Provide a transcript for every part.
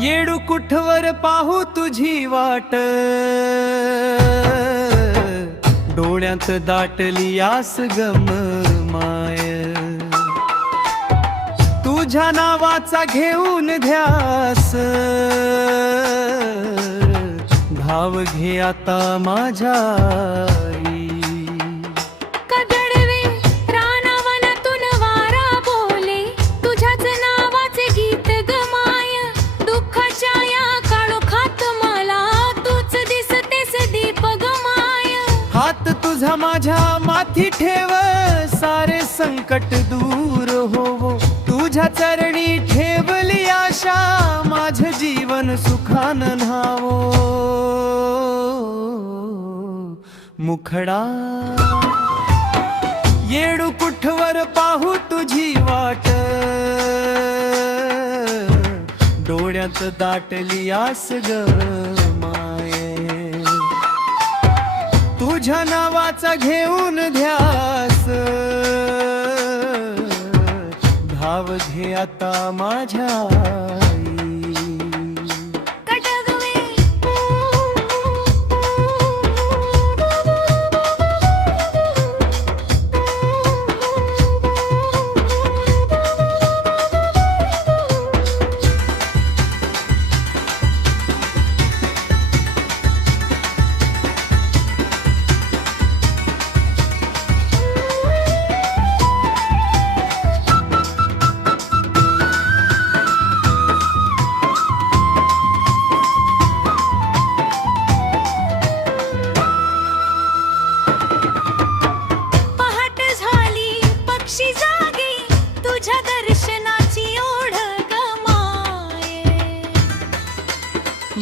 येडू कुठवर पाहू तुझी वाट, डोळ्यात दाटली आस गम माय, तुझ्या नावाचा घेऊन ध्यास, भाव घे आता माझ्या आई. हात तुझा माझ्या माथी ठेव, सारे संकट दूर होवो, तुझ्या चरणी ठेवली आशा, माझे जीवन सुखान न्हावो. मुखडा येडू कुठवर पाहू तुझी वाट, डोळ्यात दाटली आस ग माये, तुझ्या नावाचा घेऊन ध्यास, धाव घे आता माझ्या आई.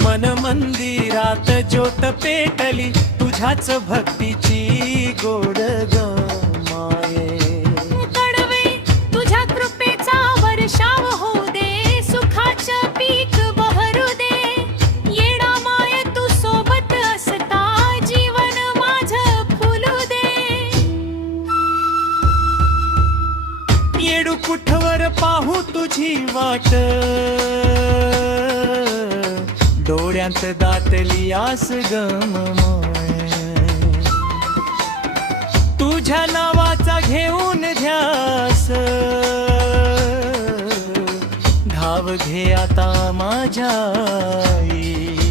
मन मंदिरात ज्योत पेटली, तुझ्याच भक्तीची गोड ग माये. कडवे तुझ्या कृपेचा वर्षाव होऊ दे, सुखाचं पीक बहरू दे, येडा माय तू सोबत असता, जीवन माझं फुलू दे. येडू कुठवर पाहू तुझी वाट, डोळ्यात दाटली आस गम माय, तुझ्या नावाचा घेऊन ध्यास, धाव घे आता माझ्या आई.